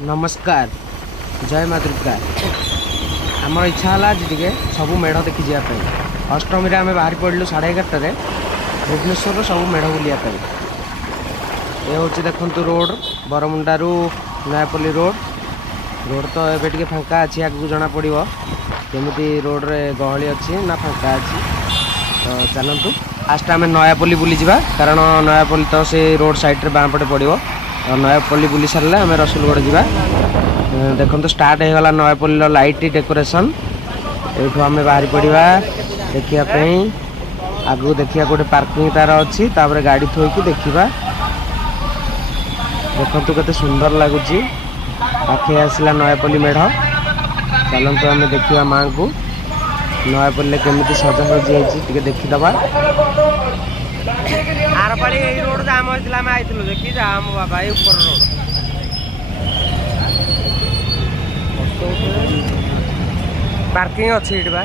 नमस्कार जय माँ दुर्गा आम इच्छा है आज टे सब मेढ़ देखी जावाई अष्टमी आम बाहर पड़लु 11:30 भुवनेश्वर सब मेढ़ बुलाप ये हूँ देखु रोड बरमुंडारू नयापल्ली रोड तो ये फांका अच्छी आगे जना पड़ो केमी रोड रे गहली अच्छी ना फांका अच्छी तो चलतु फास्ट आम नयापल्ली बुली जावा कारण नयापल्ली तो से रोड साइड बाँ पटे पड़ो नयापल्ली बुली सारे आम रसुलगढ़ जा देखो तो स्टार्ट हो गला नयापल्ली लाइट डेकोरेशन ये आम बाहरी पड़ा देखापी आगू देखा गोटे पार्किंग तार अच्छी गाड़ी थोक देखा देखु केते सुंदर लगुच आखे आसला नयापल्ली मेढ़ चलतु आम देखा माँ को नयापल्ली केमी सजासजी होती देखीदबा आर पाली रोड जाम होइतिला हम आइथिलु देखि जाम बाबा ए ऊपर रोड पार्किंग अछि इड बा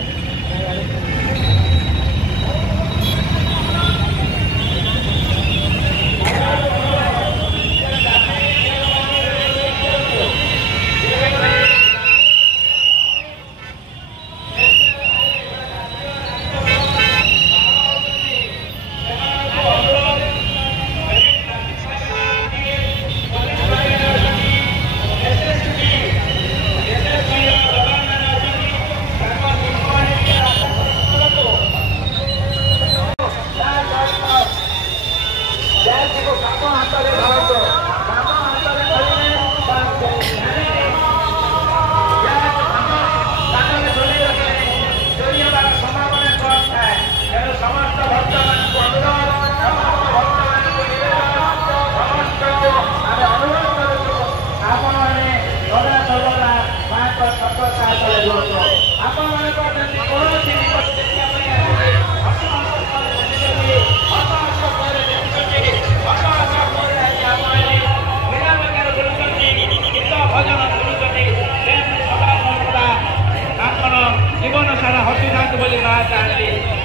जीवन सारा हसी था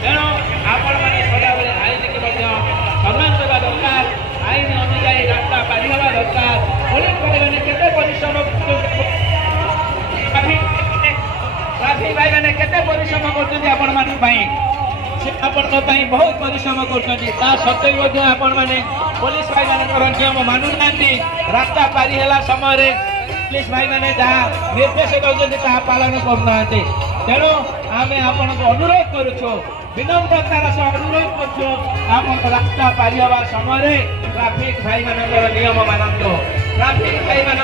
तेणु आपण मैंने सदाबले आईन की सम्मान देवा दरकार आईन अनुजाई रास्ता पारी हवा दरकार पुलिस भाई केते परिश्रम ट्राफिक भाई मैंने केते परिश्रम करछथि आपण माने पई से आपण पई बहुत परिश्रम करछथि ता सत्य मध्ये आपण माने पुलिस भाई माने नियम मानु नांती रास्ता पारी हला समय रे पुलिस भाई मैंने जहाँ निर्देश कर पालन करना तेणु आम आपण को अनुरोध करुचु विनम्रतार सह अनुरोध कर रास्ता पारी हवा समय ट्राफिक भाई मान नियम मानत ट्राफिक भाई मान